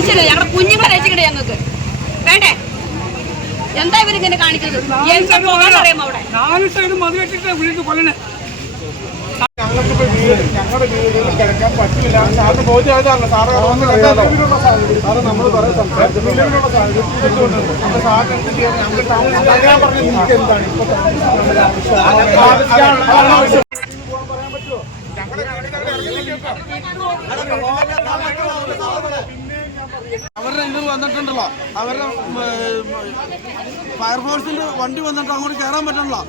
മനുഷ്യരെ ഞങ്ങളുടെ കുഞ്ഞുങ്ങളെ രക്ഷിക്കട്ടെ ഞങ്ങൾക്ക് വേണ്ടേ. എന്താ ഇവരിങ്ങനെ കാണിച്ചത്? അറിയാമോ അവിടെ 4 സൈഡ് മതി വെച്ചിട്ട് വിളിച്ച് കൊല്ലണേ. ഞങ്ങളുടെ വീടുകളിൽ കിടക്കാൻ പറ്റില്ല. സാറിന് ബോധ്യമായിട്ടാണല്ലോ സാറ് നിലവിലുള്ള സാഹചര്യം സാറ് നമ്മൾ പറയാൻ സംസാരിച്ചു. നിലവിലുള്ള സാഹചര്യം നമ്മുടെ സാറിന് എന്ത് ചെയ്യാൻ ഞങ്ങൾക്ക് ഞാൻ പറഞ്ഞ നിങ്ങൾക്ക് എന്താണ് ഇപ്പൊ പറയാൻ പറ്റുമോ? ഞങ്ങളുടെ അവരുടെ ഇത് വന്നിട്ടുണ്ടല്ലോ, അവരുടെ ഫയർഫോഴ്സിന്റെ വണ്ടി വന്നിട്ട് അങ്ങോട്ട് കയറാൻ പറ്റണല്ലോ.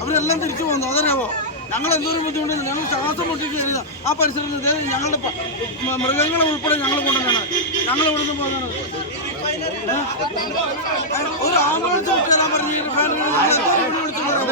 അവരെല്ലാം തിരിച്ചു പോകുന്നു. അതറിയാമോ? ഞങ്ങൾ എന്തോരം ബുദ്ധിമുട്ടുണ്ട്. ഞങ്ങൾ ശ്വാസം മുട്ടിട്ട് കയറിയത് ആ പരിസരത്ത് ഞങ്ങളുടെ മൃഗങ്ങളെ ഉൾപ്പെടെ ഞങ്ങൾ കൊണ്ടുവന്നാണ്. ഞങ്ങൾ ഇവിടുന്ന് പോകുന്നത്. ഒരു ആംബുലൻസ് വിട്ടാൻ പറഞ്ഞു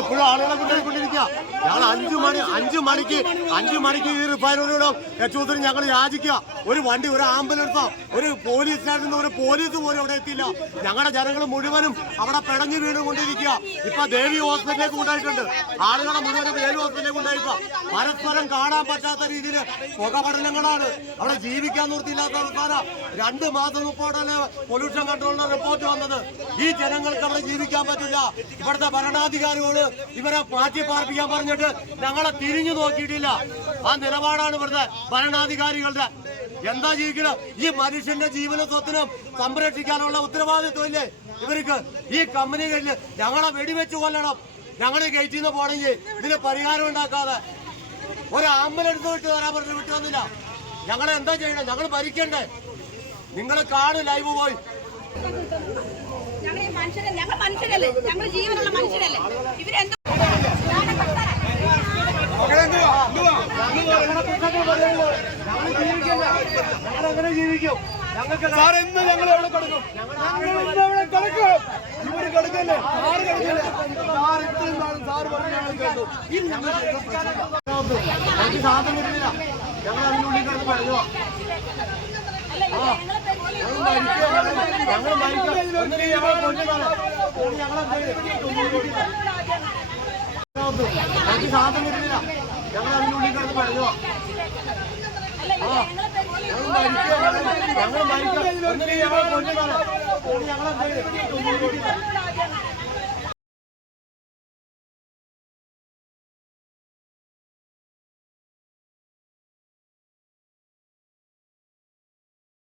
ഇപ്പോഴും ആളുകളെ കൊണ്ടുപോയിക്കൊണ്ടിരിക്കുക. ഞങ്ങൾ 5 മണിക്ക് ഈ റിഫൈനറിയുടെ രക്ഷോത്തരം ഞങ്ങൾ യാചിക്കുക. ഒരു വണ്ടി, ഒരു ആംബുലൻസോ, ഒരു പോലീസ് സ്റ്റേഷനിൽ നിന്ന് ഒരു പോലീസ് പോലും അവിടെ എത്തിയില്ല. ഞങ്ങളുടെ ജനങ്ങൾ മുഴുവനും അവിടെ പിടഞ്ഞു വീണുകൊണ്ടിരിക്കുക. ഇപ്പൊ ദേവി ഹോസ്പിറ്റലിലേക്ക് കൊണ്ടായിട്ടുണ്ട്. ആളുകളെ മുഴുവനും ദേവി ഹോസ്പിറ്റലിലേക്ക് കൊണ്ടായിരിക്കുക. പരസ്പരം കാണാൻ പറ്റാത്ത രീതിയിൽ പുകപടലങ്ങളാണ്. അവിടെ ജീവിക്കാൻ നിർത്തിയില്ലാത്ത അവസാനം 2 മാസം മുമ്പോടല്ലേ പൊല്യൂഷൻ കൺട്രോളിന്റെ റിപ്പോർട്ട് വന്നത്. ഈ ജനങ്ങൾക്ക് അവിടെ ജീവിക്കാൻ പറ്റില്ല. ഇവിടുത്തെ ഭരണാധികാരികളോട് ഇവരെ മാറ്റി പാർപ്പിക്കാൻ പറഞ്ഞിട്ട് ഞങ്ങളെ തിരിഞ്ഞു നോക്കിയിട്ടില്ല. ആ നിലപാടാണ് ഇവിടുത്തെ ഭരണാധികാരികളുടെ. എന്താ ജീവിക്കണം? ഈ മനുഷ്യന്റെ ജീവനും സ്വത്തിനും സംരക്ഷിക്കാനുള്ള ഉത്തരവാദിത്വം ഇല്ലേ ഇവർക്ക്? ഈ കമ്പനികളിൽ ഞങ്ങളെ വെടിവെച്ച് കൊല്ലണം. ഞങ്ങളുടെ ഗേറ്റിൽ നിന്ന് പോണെങ്കിൽ ഇതിന് പരിഹാരം ഉണ്ടാക്കാതെ ഒരു ആംബുലൻസ് വിട്ട് തരാൻ പറഞ്ഞ് വിട്ടു വന്നില്ല. ഞങ്ങളെ എന്താ ചെയ്യണം? ഞങ്ങൾ ഭരിക്കണ്ടേ? നിങ്ങൾ കാണും ലൈവ് പോയി. ഞങ്ങൾ മനുഷ്യരല്ലേ, ഞങ്ങൾ ജീവനുള്ള മനുഷ്യരല്ലേ. ഇവരെന്തോ ഞങ്ങളെങ്ങനെ ജീവിക്കും? സാർ എന്ന് ഞങ്ങൾ എവിടെ കിടക്കും? ഇവര് കിടക്കല്ലേ? സാറ് കിടക്കല്ലേ? സാർ ഇത്രയും നാളും സാറ് പറഞ്ഞു ഞങ്ങൾ കേട്ടു. എനിക്ക് സാധനം വരുന്നില്ല. ഞങ്ങൾ അതിനുള്ളിൽ കിടന്ന് പറഞ്ഞോ. ഞങ്ങൾ മരിക്കും. എനിക്ക് സാധനം വരുന്നില്ല. ഞങ്ങൾ അതിനുള്ളിൽ കിടന്ന് പറഞ്ഞോ. ഞങ്ങൾ മരിക്കും. ഞങ്ങൾ